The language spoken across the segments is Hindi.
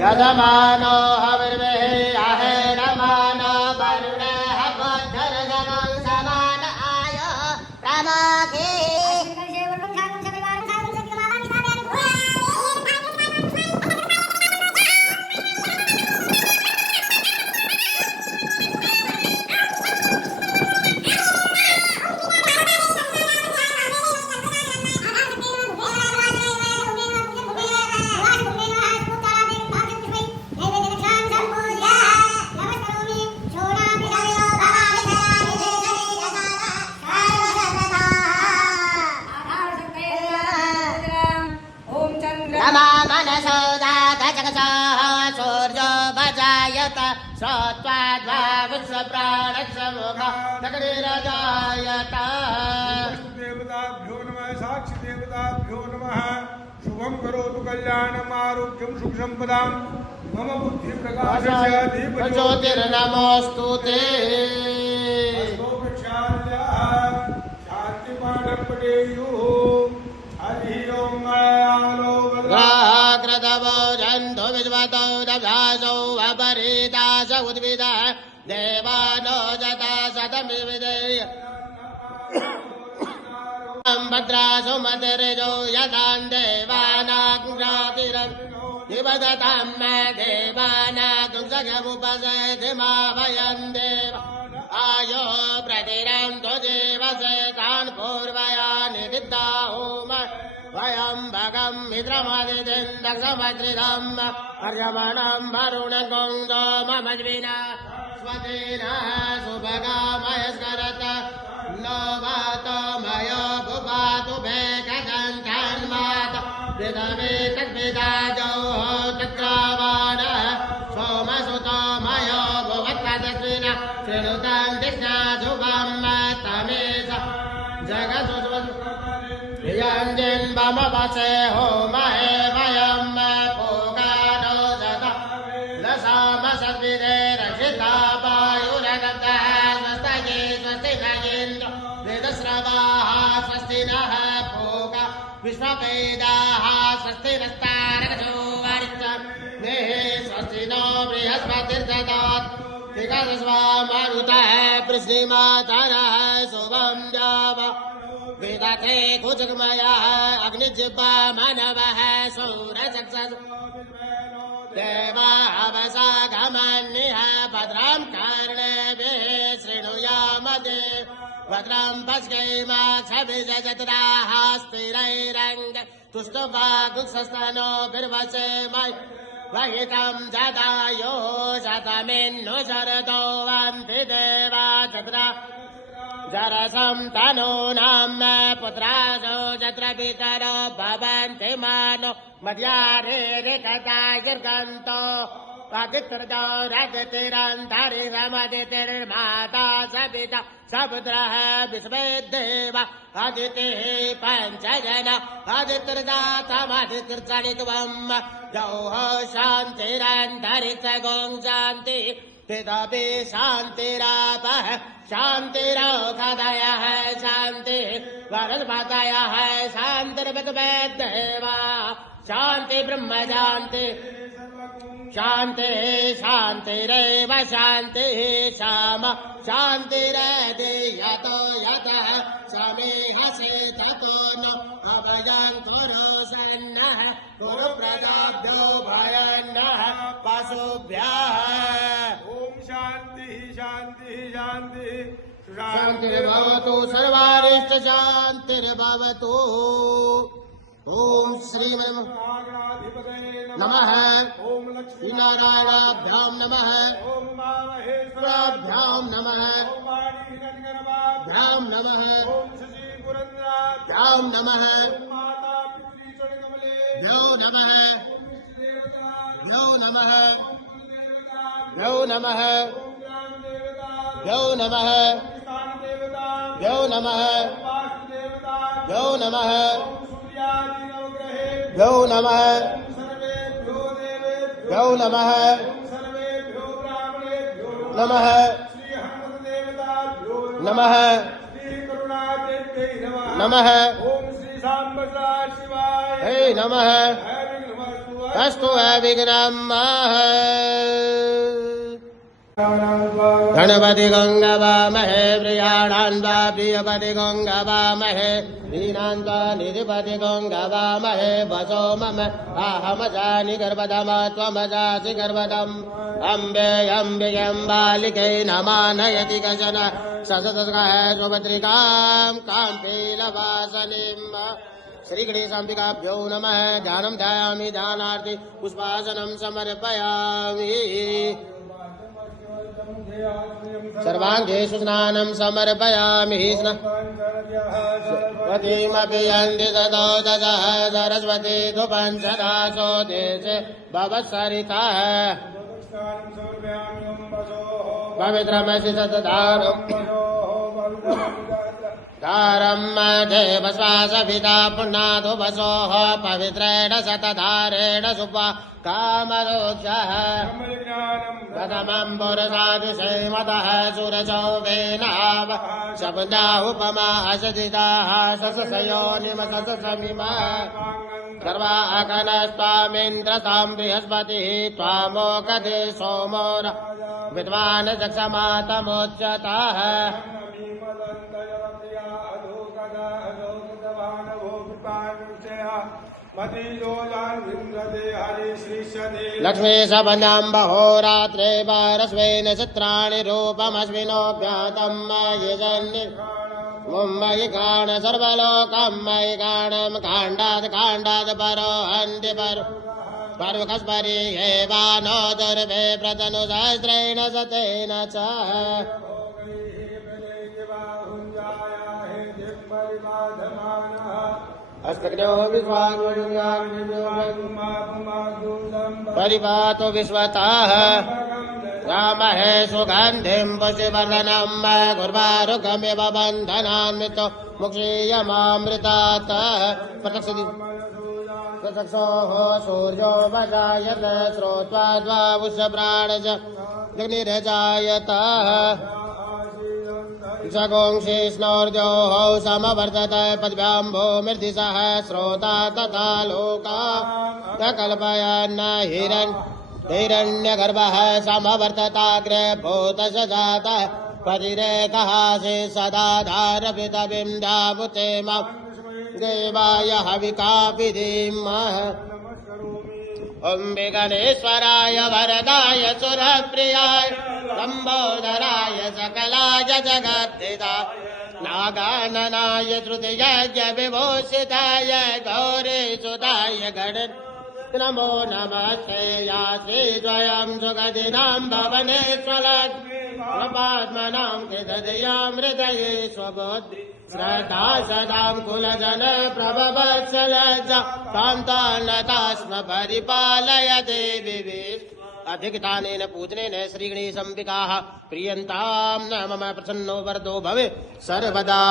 यजमानो हविर्वेह आहेरमानो वरुणः बुद्धर्गमं समान आयो प्रमाखे देवताभ्यो नमः साक्षी देवताभ्यो नमः शुभं करोतु कल्याणम् आरोग्यं सुख संपदां मम बुद्धि प्रकाशस्य ज्योतिर्नमोऽस्तु ते शांति पाठं पठेयुः हरि ओम आलो ग्रदवो जन्धो विद्वतो दभ्यासो वपरीदास उद्भिदः देवानो जता सतमिविदेय भद्रासु मतिर्जो यदान् देवानाग्रातिरन् निवदतां मे देवानागुंसगमुपसेति मा वयं देव आयो प्रतिरन्तो देवसे तान् पूर्वयानि विद्दाहुम वयं भगं मित्रमदितिन्दक्षमद्रिदम् अर्यमणं वरुणगुङ्गो ममज्विना स्वतेन सुभगामयस्करत नो वातो मयो भुपातु भेकगन्धन्मात पृथवे तद्विदाजो तत्रावानः सोमसुतो मयो भुवत्तदस्विन शृणुतां दिष्णाशुभं तमेष जगसुस्वन्जिन्वमवसे होमहे वयं भोगानो जत लसामसद्विदे रक्षिता वायुरगतः स्वस्तये स्वस्ति न इन्द्र वेदस्रवाः स्वस्ति नः भोगा विश्ववेदाः स्वस्ति नस्तारकशो वारिच्छन्ति स्वस्ति नो बृहस्पतिर्ददात् दिगस्वामरुतः पृश्निमातरः शुभं जाव वेदते कुचकमयः अग्निजिह्वा मानवः सौरचक्षुः देवावसागमन्निः भद्रां कर्णेभिः शृणुयामदे भद्रं पश्येमाक्षभिजजत्राः स्थिरैरङ्ग तुष्टुवागुत्सस्तनोभिर्वसेमहि वहितं जदायो शतमिन्नु शरदो वन्ति देवा जत्रा जरसं तनूनां पुत्रासो जत्र पितरो भवन्ति मानो मद्यारेरिकतायुर्गन्तो अदितिर्जो रजतिरन्धरिरमदितिर्माता सपिता सपुत्रः विश्वे देव अदितिः पञ्चजन अदितिर्जातमदितिर्चलित्वम् जौः शान्तिरन्धरितगुं शान्तिः पितपि शान्तिरापः शान्तिरौषधयः शान्तिः वरस्पतयः शान्तिर्विद्वेद्देवा शान्ति ब्रह्म शान्ति शान्तिः शान्तिरेव शान्तिः शाम शान्तिरदि यतो यतः समेहसे ततो न अभयं कुरु सन्नः कुरु प्रजाभ्यो भयन्नः पशुभ्यः शांति शांति शांति शान्तिर्भवतु सर्वारिष्ट शान्तिर्भवतु ओम श्रीमन्नारायणाभ्यां नमः ओम श्रीनारायणाभ्यां नमः ओम मामहेश्वराभ्यां नमः भ्यां नमः ओम शशिपुरन्द्राभ्यां नमः माता पितृचरणकमले भ्यो नमः भ्यो नमः भ्यो नमः भ्यो नमः भ्यो नमः भ्यो नमः भ्यो नमः भ्यो नमः नमः नमः नमः ओम श्री सांब शिवाय हे नमः अस्तु विघ्नं गणपति गंगवामहे प्रियाणान्वा प्रियपति गंगवामहे दीनान्वा निधिपति गंगवामहे वसो मम अहमजानि गर्भधम त्वमजासि गर्भधम् अम्बे अम्बिकेऽम्बालिके नमानयति कशन ससतस्कः सुभद्रिकां कान्तिलवासनीम् श्री गणेशाम्बिकाभ्यो नमः। ध्यानं ध्यायामि ध्यानार्थी पुष्पासनं समर्पयामि। सर्वाङ्गेषु स्नानं समर्पयामि। सरस्वतीमपि यन्ति ततो दशः सरस्वती तु पञ्चदासो देशे भवत्सरितः पवित्रमसि सतदारम् धारं देवश्वासपिता पुण्णातु वसोः पवित्रेण सतधारेण सुपा कामरोक्षः कथमं पुरुषादिशैमतः सुरचौवेनाव शब्दा उपमा असदिताः ससयोनिमससमिमः सर्वा अकनस्त्वामिन्द्रतां बृहस्पतिः त्वामोकधे सोमो विद्वान् जक्षमातमोच्यताः लक्ष्मी सबन्याम्बहोरात्रे पारस्वेन चित्राणि रूपमस्मिनोऽभ्यातं मयि जन्नि मुम्मयि गाण सर्वलोकं मयि गाणं काण्डात् परो हन्ति पर्वकस्परि एवानो दुर्भे प्रतनुसहस्रेण सतेन च अस्त्रज्ञो परिपातो विश्वतः रामहे सुगन्धिं पुष्टिवर्धनं गुर्वारुकमिव बन्धनान्वितो मुक्षीयमामृतात् प्रत्यक्षोः सूर्यो वजायत श्रोत्वा द्वावुषप्राणज अग्निरजायतः सगोंशीष्णोर्जोः समवर्तत पद्भ्याम्भो मृधिसः श्रोता तथा लोका कल्पयन् हिरण्यगर्भः समवर्तताग्रे भूतश जातः पतिरेकः सदा धारपितबिन्दामुते देवाय हविकाभिधीमः गणेश्वराय वरदाय सुरप्रियाय लम्बोदराय सकलाय जगद्धिता नागाननाय तृतीयाय विभूषिताय गौरीसुताय गण नमो नमः श्रेयासि द्वयं सुगदिनां भवनेश्वरपद्मनां हृदयां हृदये स्वबुद्धि श्रद्धा सदां कुलजन प्रभवत्सलज कान्तान्नतास्म परिपालय देवी अधिकदानेन पूजनेन श्रीगणेशाम्बिकाः प्रियन्तां न मम प्रसन्नो वरदो भवे सर्वदा।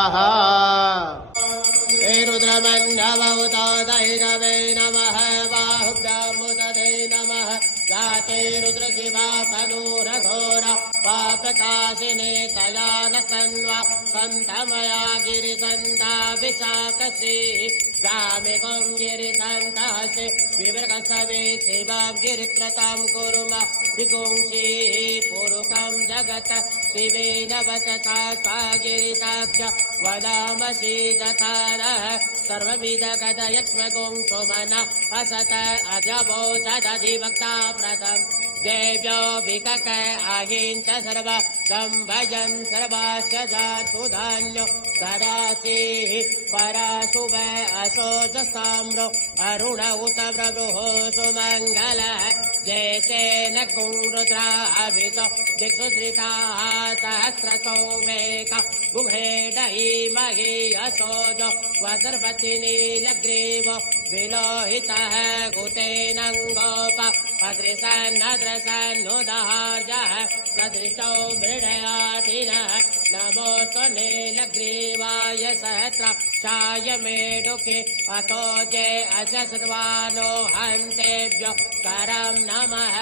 हे रुद्रमन्यवौतदैरवे नमः बाहुभ्यामुदधे नमः जाते रुद्रशिवासनूरघोरा पापकाशिने तया न सन्वा सन्तमया गिरिसन्ताभिशाकश्रीः गामिकं गिरिसन्तासि विवृकसवे शिवां गिरित्रतां कुरुम विगुंसीः पुरुषं जगत् शिवेन वचसा सा गिरिसाक्ष्य वदामसि तथा नः सर्वमिदगदयक्ष्मगुं सुमन असत अजभोषदधिवक्ता प्रथम देव्यो विकक अहिंस सर्व संभजन् सर्वाश्च जातु धान्यो सदासिः पराशुभ असोजस्ताम्रो अरुण उत प्रभुः सुमङ्गलः जयसेन गुरुद्राभितो दिक्षु श्रिताः सहस्रसो मेक गुभेडहीमहि असोजो वसर्पति नीलग्रीव विलोहितः कुतेनङ्गोप अदृशन्नदृशन्नुदार्यः सदृशो मृडयातिनः नमोऽस्तु नीलग्रीवाय सहस्राक्षाय मेढुके अथो जे अशस्वानो हन्तेभ्यो करं नमः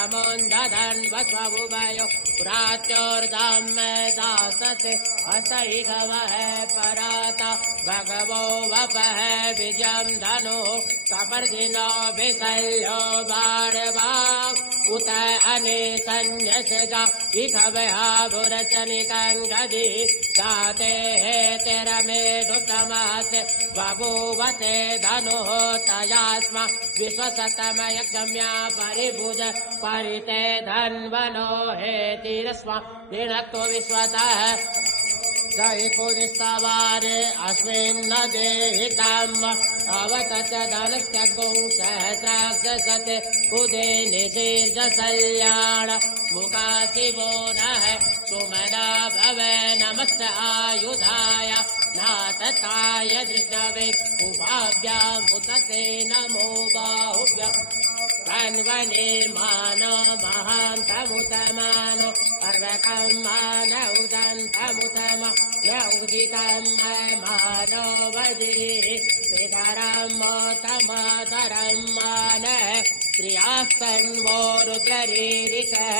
समुन्दधन्वस्वभुवयो पुरात्योर्धाम दासते असैषवः पराता भगवो वपः विजयं धनु कपर्दिनो विशल्यो बाणवा उत अनिसन्यसगा इखवहाभुरचनितं गदि दाते तेरमेढुतमहते बभूवते धनुः तयास्मा विश्वसतमयक्षम्या परिभुज परिते धन्वनो हेतिरस्मा निरक्तो विश्वतः स एकोदिस्तावारे अस्मिन्न देहिताम् अवतच धनश्चगुं सहस्राक्षसते उदे निशीर्षसल्याण मुखाशिवो नः सुमना भव नमस्त आयुधाय नातताय दृष्णवे उभाभ्यामुतते नमो बाहुभ्यम् तन्वनिर्मानो महान्तमुतमानो अर्वकं मान उदन्तमुतम यौदितं मानो वदीः पितरं मोतमातरं मान प्रियास्तन्वो रुद्ररीरिकः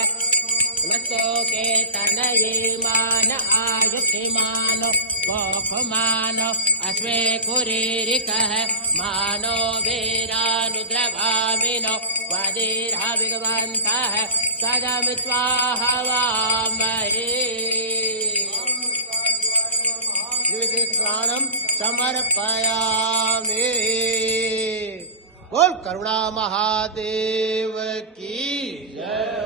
नस्तोके तनयीमान आयुष्यमानो गोपमानो अस्मे कुरीरिकः मानो वीरानुद्रभामिनो वदीर्हा विगवन्तः सदमित्वा हवामहे स्नानं समर्पयामि। बोल करुणा महादेव की जय।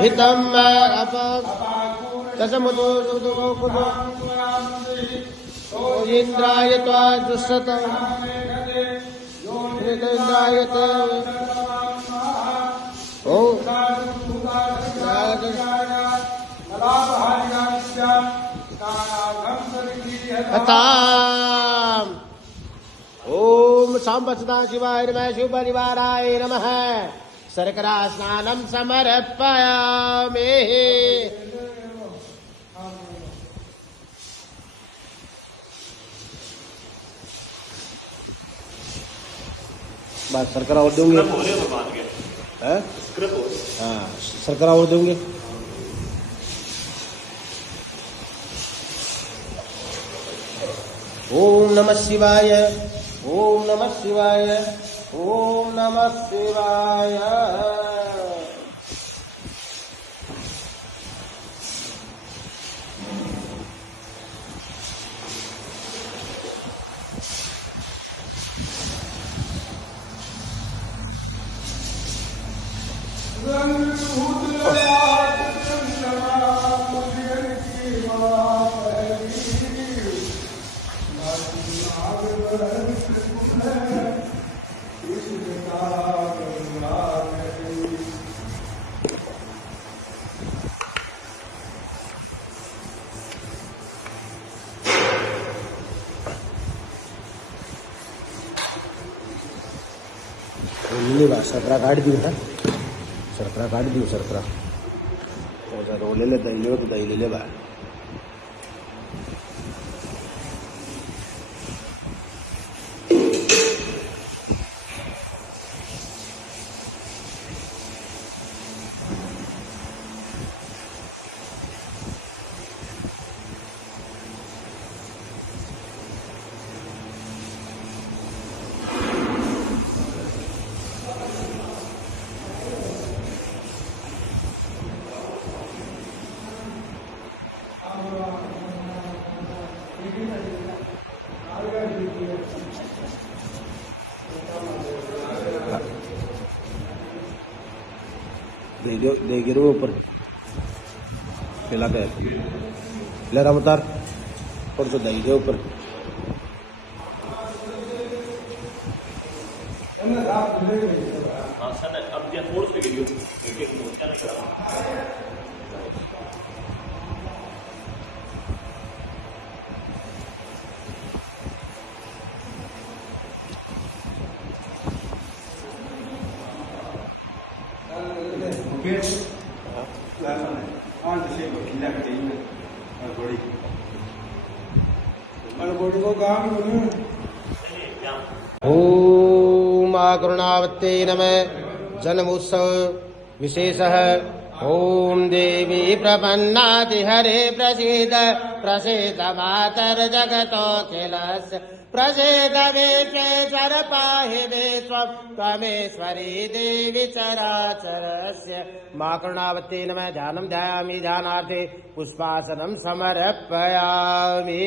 हितं इंद्राय त्वा दुष्टत इंद्राय ओम सांब सदा शिवाय नमः शिव परिवाराय नमः शर्करा स्नानं समर्पयामि। बस शर्करा और दूंगे। हाँ शर्करा और दूंगे। ओम नमः शिवाय ओम नमः शिवाय ओम नमः शिवाय। शर्करा काट दी था शर्करा काट दी शर्करा रो ले ले दही ले तो दही ले ले बाहर। दे गिरो ऊपर पिला के ले रहा उतार और तो दही के ऊपर ओम करुणावत्ते नमः जन्मोत्सव विशेषः। ओम देवी प्रपन्नाति हरे प्रसीद प्रसीद मातर जगतोऽखिलस्य प्रसीद विश्वेश्वर पाहि विश्वं त्वमेश्वरी देवी चराचरस्य। मां करुणावत्यै नमः। ध्यानं ध्यायामि ध्यानार्थे पुष्पासनं समर्पयामि।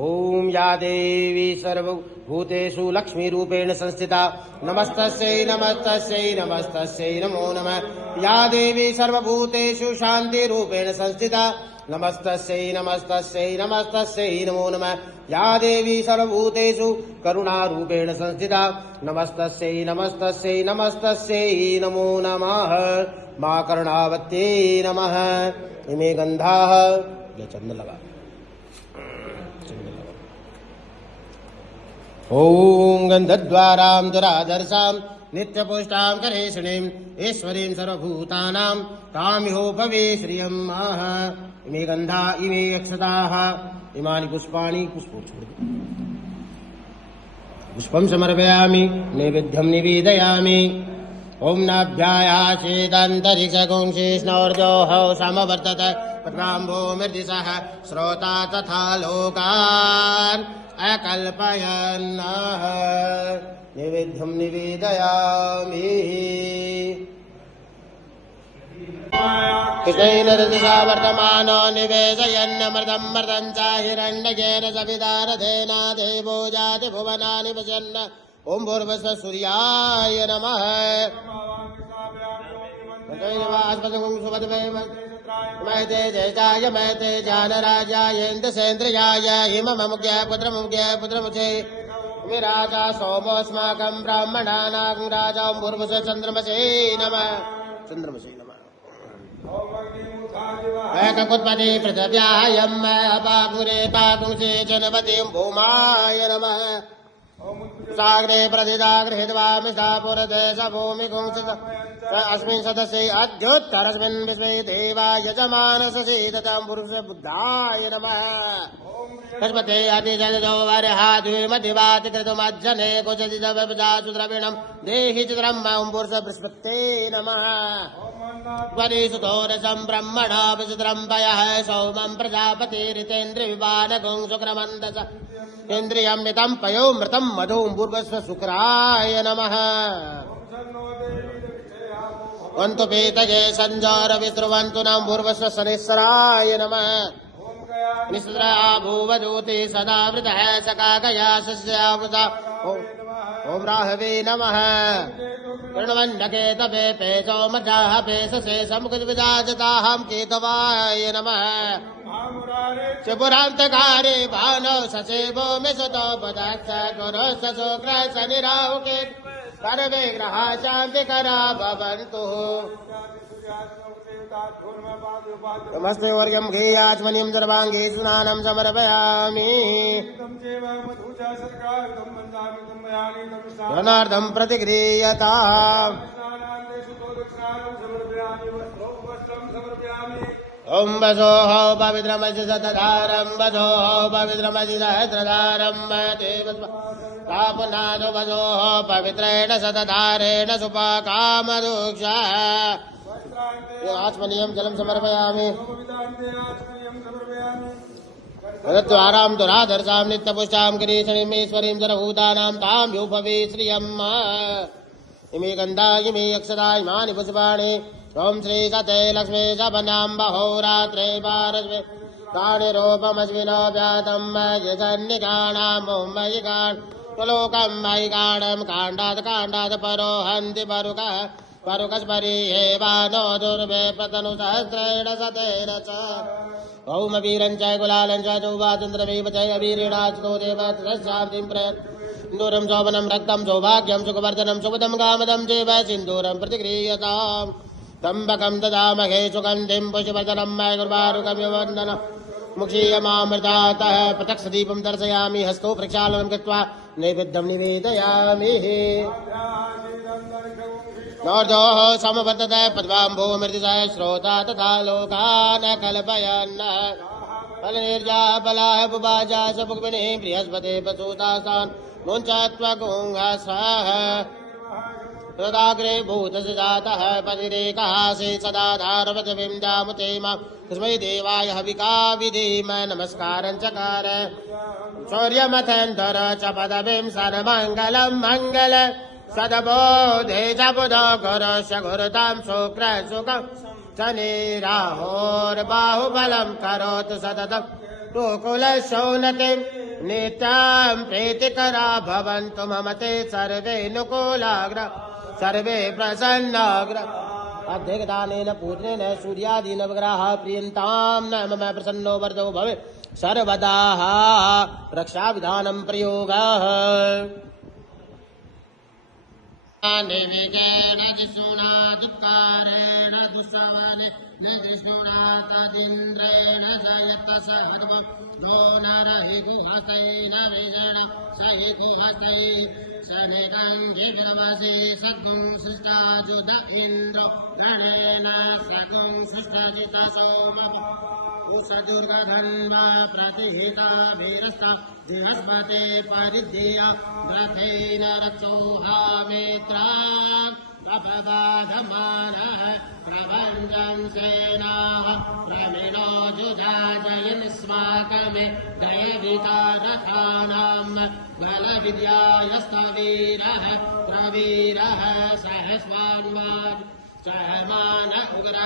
ओम या देवी सर्वभूतेषु लक्ष्मीरूपेण संस्थिता नमस्तस्यै नमस्तस्यै नमस्तस्यै नमो नमः। या देवी सर्वभूतेषु शान्तिरूपेण संस्थिता नमस्तस्यै नमस्तस्यै नमस्तस्यै नमो नमः। या देवी सर्वभूतेषु करुणारूपेण संस्थिता नमस्तस्यै नमस्तस्यै नमस्तस्यै नमो नमः। मां करुणावत्यै नमः। इमे गन्धाः चंदन लगा। ओम गंधद्वारां दुरादर्शां नित्यपुष्टां करेशणीं ईश्वरीं सर्वभूतानां तामिहोपवे श्रियं आह। इमे गंधा इमे अक्षताः इमानि पुष्पाणि पुष्पं समर्पयामि नैवेद्यं निवेदयामि। ओम नाभ्यायाचेदन्तरिक्षगुंशिष्णोर्जोः समवर्तत प्रथमाम्भो मृदिशः श्रोता तथा लोकान् अकल्पयन्नः। नैवेद्यं निवेदयामि। कृष्णेन रजसा वर्तमानो निवेशयन्नमृतं मृतं च हिरण्यकेन सविदारथेन देवो जाति भुवनानि पश्यन्। ओम भूर्भुवस्सुः सूर्याय नमः। मैते जयताय मैते जानराजाय इन्द्रसेन्द्रियाय हिममुख्य पुत्रमुखे विराजा सोमोऽस्माकं ब्राह्मणानां राजा। ओम भूर्भुवस्सुः चन्द्रमसे नमः। चन्द्रमसे नमः। एककुत्पति पृथिव्यायं अपाकुरे पाकुंसे जनपतिं भूमाय नमः। सागरे प्रतिदागृहीत्वामिषापुरदेश भूमिकुंसित अस्मिन् सदस्ये अद्योत्तरस्मिन् विश्वे देवा यजमानससीदतं पुरुष बुद्धाय नमः। पशुपते अतिजो वरहाद्विमतिवाति कृतुमज्जने कुचदिदवदातु द्रविणं देहि चित्रं मां पुरुष बृहस्पते नमः। वरिसुतोरसं ब्रह्मणा विचित्रं पयः सौमं प्रजापतिरितेन्द्रियविपानगुं शुक्रमन्दस इन्द्रियं नितं पयो मृतं मधुं भूर्भुवस्सुः शुक्राय नमः। वन्तु पीतये संजोर विस्रुवन्तु नम भूर्भुवस्सुः शनेश्वराय नमः। निस्रा भूवदूति सदा वृतः सकाकया सस्यावृता। ओम राहवे नमः। कृण्वन्नके तपे पेशो मजाः पेशसे समुखविदाजताहं केतवाय नमः। त्रिपुरान्तकारे भानौ ससेवो मिसुतो पदाच्च गुरो शुक्र शनिराहुके सर्वे ग्रहा शान्तिकरा भवन्तु। नमस्ते वर्यं घेयाचमनीं सर्वाङ्गे स्नानं समर्पयामि। धनार्थं प्रतिगृह्यताम्। ओम वसोः पवित्रमसि सतधारं वसोः पवित्रमसि सहस्रधारं तापनादो वसोः पवित्रेण सतधारेण सुपाकामदुक्ष। आचमनीयं जलं समर्पयामि। तद्वारां दुरादर्शां नित्यपुष्टां गिरीशणीं ईश्वरीं सर्वभूतानां तां योपवे श्रियम्। इमे गन्धा इमे अक्षता इमानि पुष्पाणि। ओम श्री सते लक्ष्मी शबनाम्ब होरात्रे पारस्वे तानि रूपमश्विनो व्यातं यजन्निकाणाम् ओं मयि लोकं मयि काण्डात् परो हन्ति परुकः परुकस्परि एवानो दुर्वे प्रतनु सहस्रेण सतेन च। ओम वीरं च कुलालं च चौवाचन्द्रमेव च वीरेणाचितो देव तस्याब्धिं प्रयत् सिन्दूरं शोभनं रक्तं सौभाग्यं सुखवर्धनं सुखदं कामदं चैव सिन्दूरं प्रतिगृह्यताम्। त्र्यम्बकं ददामहे सुगन्धिं पुष्पवर्धनं मयगुर्वारुकमिव वन्दनं मुक्षीयमामृतातः प्रत्यक्षदीपं दर्शयामि। हस्तो प्रक्षालनं कृत्वा नैवेद्यं निवेदयामि। नोर्जोः समवर्तत पद्माम्भो मृदिशः श्रोता तथा लोकान् कल्पयन्। फलनिर्जा बलाः बुबाजा सपुग्मिने बृहस्पते प्रसूतास्तान् मुञ्चत्वगुंहसः। तदाग्रे भूतजातः पतिरेकः से सदा धारवद्भिं जामुतेम तस्मै देवाय हविका विधीम नमस्कारं चकार शौर्यमथन्धर च पदवीं सर्वमङ्गलं मङ्गल सदबोधे च बुधगुरस्य गुरुतां शुक्रसुखं शनिराहोर्बाहुबलं करोतु सततं गोकुलशौनतिं नित्यं प्रीतिकरा भवन्तु मम ते सर्वे नुकूलाग्र सर्वे प्रसन्नाग्र अध्यगदानेन पूजनेन सूर्यादीनवग्रहाः प्रियन्तां न मम प्रसन्नो वरदो भवे सर्वदा रक्षाविधानं प्रयोगः निविगेण जिसुनादुकारेण दुःश्रवणे निधिष्णुरातदिन्द्रेण जयतसर्वं नो नरहि गुहतैन विजेण सहि गुहतै शनिगन्धिर्वसे सद्गुं शिष्टाजुद इन्द्रो गणेन सगुं शिष्टजित सोमः कुशदुर्गधन्वा प्रतिहिता वीरस्ता बृहस्पते परिध्येय रथेन रक्षोहामेत्रा अपबाधमानः प्रभञ्जं सेनाः प्रमिणो जुजाजयन्स्माकमे दयविता रथानां बलविद्यायस्तवीरः प्रवीरः सहस्वान्वान् सहमान उग्र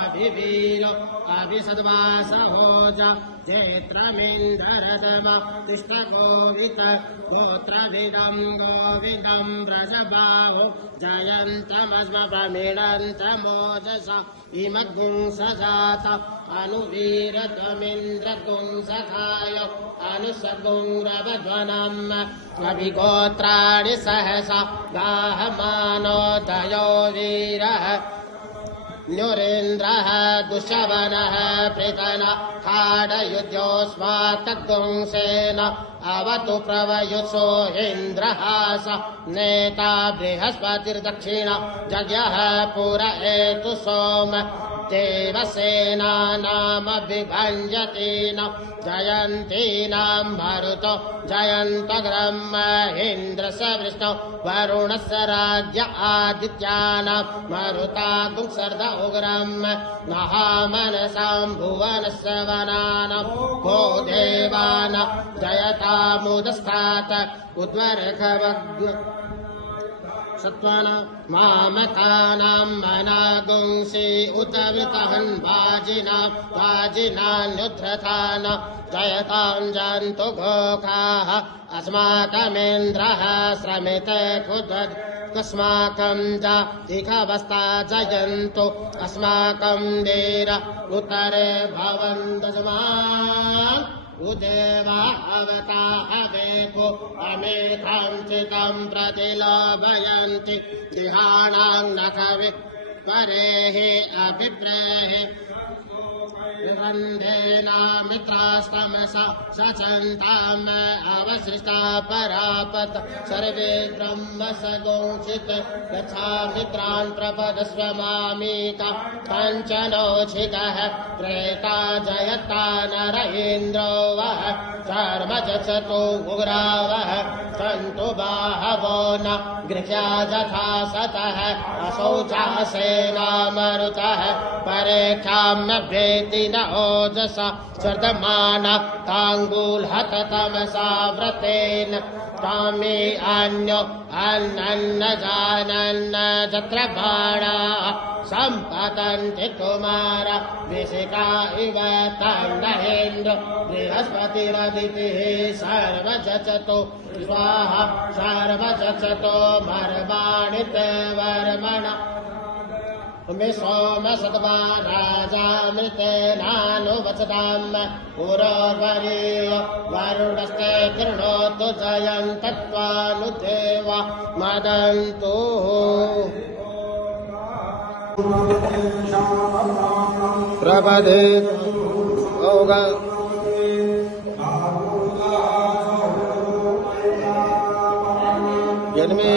अभिवीरो अभिसद्वासहोज जेत्रमिन्द्ररदम तिष्ठगोवित गोत्रभिदं गोविदं व्रजबाहो जयन्तमस्म प्रमीणन्तमोजसा इमद्गुंसजात अनुवीरतमिन्द्रगुंसखाय अनुसगुंरवध्वनम् अभिगोत्राणि सहसा गाहमानोदयो वीरः न्युरेन्द्रः दुःशवनः पृतन खाडयुध्योऽस्मात्तद्गुंसेन अवतु प्रवयुत्सो इन्द्रहास नेता बृहस्पतिर्दक्षिण जज्ञः पुर एतु सोम देवसेनानामभिभञ्जतीन जयन्तीनां मरुतो जयन्तग्रं महेन्द्रस्य विष्णो वरुणस्य राज्य आदित्यानां मरुतागुं सर्द उग्रं महामनसां भुवनस्य वनानां गो देवानां जयतामुदस्तात् उद्वरखवग् सत्वानां मामकानां मनागुंसि उत वितहन् वाजिनान्युद्धतानां जयतां जन्तु घोखाः अस्माकमिन्द्रः श्रमिते कुद्वद् कस्माकं जातिखवस्ता जयन्तु अस्माकं वीर उत्तरे भवन्तस्मान् उदेवा अवता अवेको अमेधां चितं प्रतिलाभयन्ति दिहाणां न कविपरेः अभिप्रेः विवन्देना मित्रास्तमसा सचन्ताम् अवसृष्टा परापत सर्वे ब्रह्म सगोचित यथा मित्रान् प्रपदस्व मामीका कञ्चनोचितः प्रेता जयता नर इन्द्रो वः कर्म जचतो उग्रावः सन्तु बाहवो न गृह्या यथा सतः असौ चासेना मरुतः परेख्याम्यभ्येति न ओजसा सर्दमान ताङ्गूलहत तमसा व्रतेन तामे अन्यो अन्नन्न जानन्न तत्र बाणाः सम्पतन्ति कुमार विशिका इव तन्नहेन्द्र बृहस्पतिरदितिः सर्वजचतो स्वाहा सर्वजचतो मर्वाणित वर्मण मे सोम सद्वा राजामृतेनानुवचताम् पुरोर्वरीय वरुणस्ते कृणोतु जयन्तत्वानुदेव मदन्तु प्रपदे जन्मे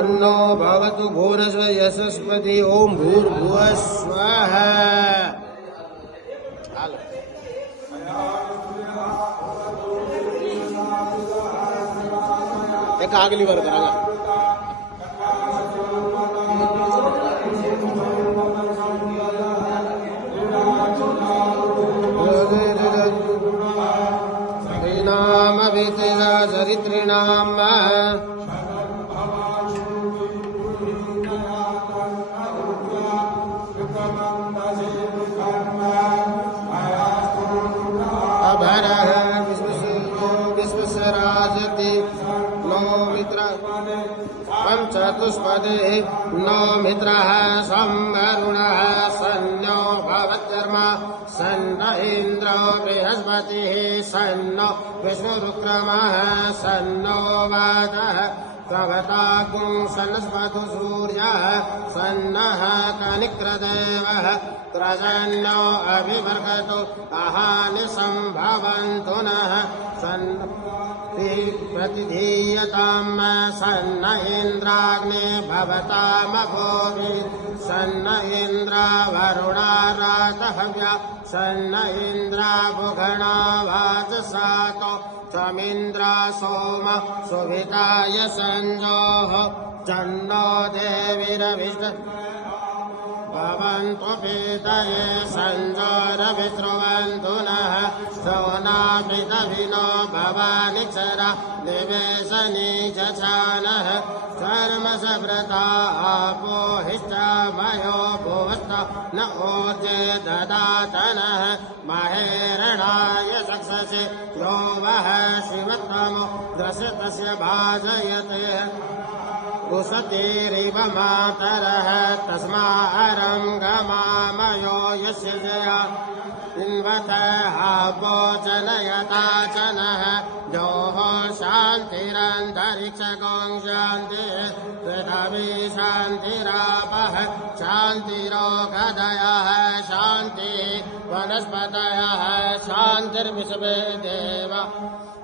अन्नो भवतु भूरस्व यशस्पति ओम भूर्भुवः स्वः। एक अगली बार करांगा नाम विद्या चरित्रिणाम अभरः विश्वसराजति नो मित्र पंचतुष्पदे नो मित्रः संवरुणः सन्नो भवत्यर्मा सन्न इन्द्रो बृहस्पतिः सन्नो विष्णुरुक्रमः सन्नो वातः प्रभताग्ं सन्नस्पतु सूर्यः सन्नः कनिक्रदेवः त्रजन्नो अभिवर्गतो अहानिसम्भवन्तु नः प्रतिधीयताम् सन्न इन्द्राग्ने भवतामभोवि सन्न इन्द्रा वरुणा रातहव्या सन्न इन्द्रा बुघणा वाचसातो त्वमिन्द्रा सोम सुविताय संजोः जन्नो देवीरविष्ट भवन्तु पीतये सञ्जोरविस्रुवन्तु नः सौनापितविनो भवानिक्षरा निवेशनी चनः कर्मसव्रता आपो हिष्टमयो भुवस्त न ऊर्जे ददातनः महेरणाय चक्षसे यो वः शिवत्तमो दशतस्य भाजयते रुषतीरिव मातरः तस्मारं गमामयो यस्य जया इन्वतः भोजनयताचनः जोः शान्तिरन्तरिक्षगों शान्तिः पृथिवी शान्तिरापः शान्तिरोगदयः शान्तिः वनस्पतयः शान्तिर्विश्वे देव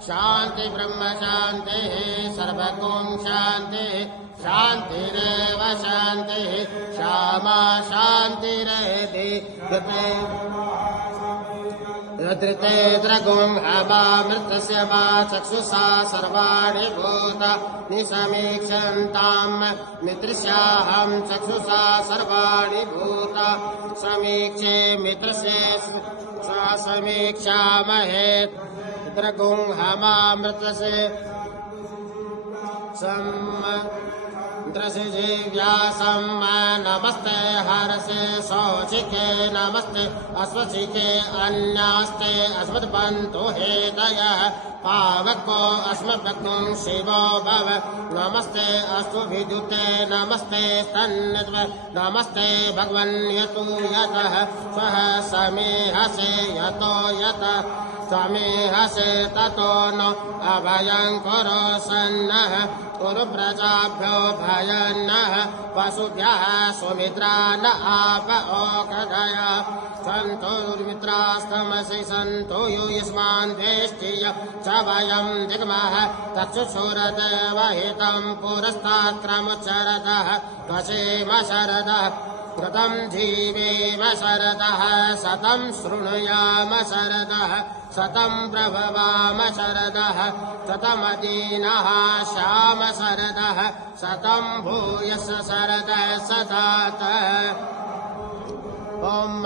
शान्ति ब्रह्म शान्तिः सर्वगुं शान्तिः शान्तिरेव शान्तिः श्यामा शान्तिरेति धृते द्रगुं हवामृतस्य वा चक्षुषा सर्वाणि भूतानि समीक्षन्ताम् मित्रस्याहं चक्षुषा सर्वाणि भूता समीक्षे मित्रस्य समीक्षामहे द्रगुं हवामृतस्य द्रसिजीव्यासं नमस्ते हरसे शौचिके नमस्ते अश्वचिके अन्यास्ते अस्मद्बन्धु हेतयः पावको अस्मद्भक्तुं शिवो भव नमस्ते अस्तु विद्युते नमस्ते स्तन्यत्व नमस्ते भगवन्यतु यतः स्वः समीहसे यतो यतः समीहसे ततो न अभयं कुरु सन्नः कुरु प्रजाभ्यो भयन्नः वसुभ्यः सुमित्रा न आप ओषधय सन्तो दुर्मित्रास्तमसि सन्तो युष्मान् वेष्टिय च वयं दिग्मः तच्छुशुरदेव हितं पुरस्तात्क्रमुच्चरतः कसेम शरदः कृतं जीवेम शरदः शतं शृणुयाम शरदः शतं प्रभवाम शरदः शतमदीनः श्याम शरदः शतं भूयस शरदः सदात ॐ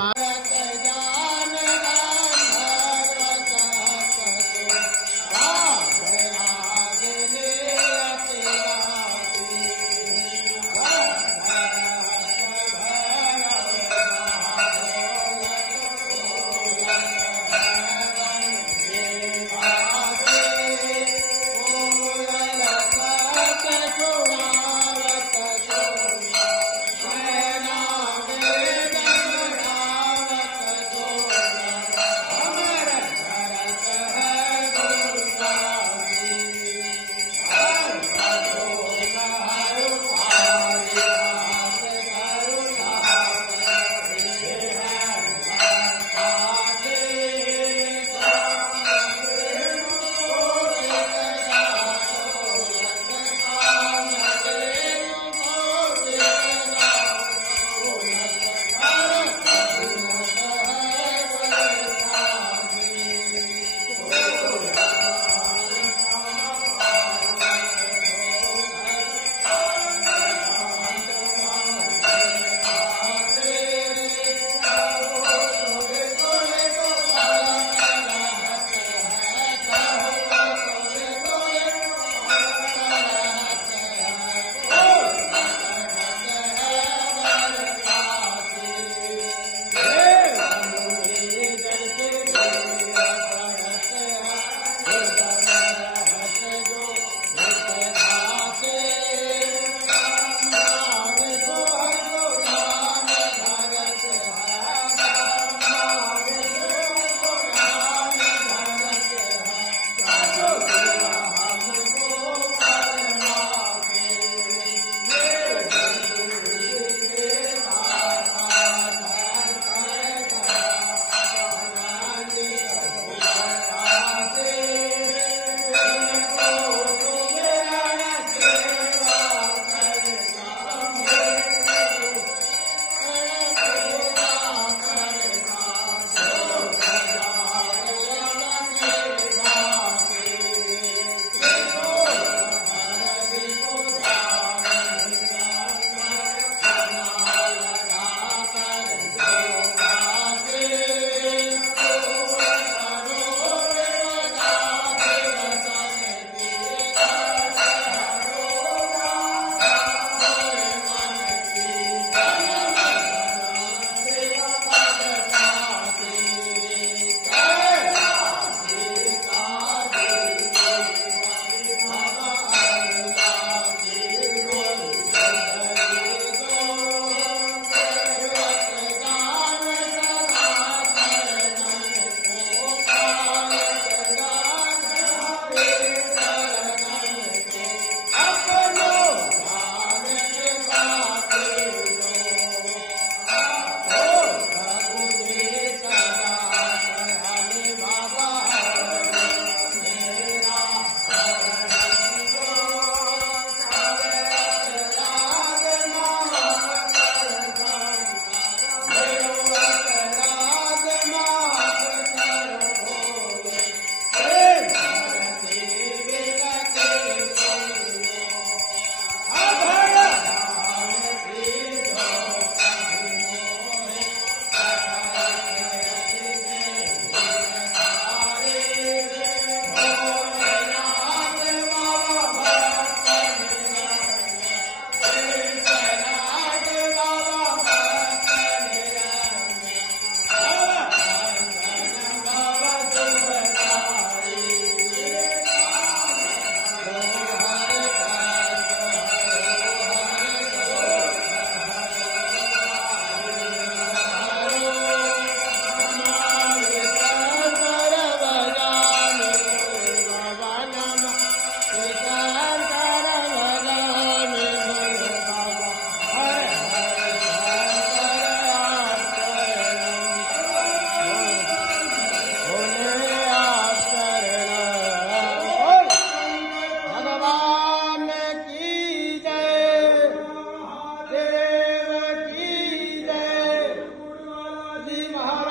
श्री महादेव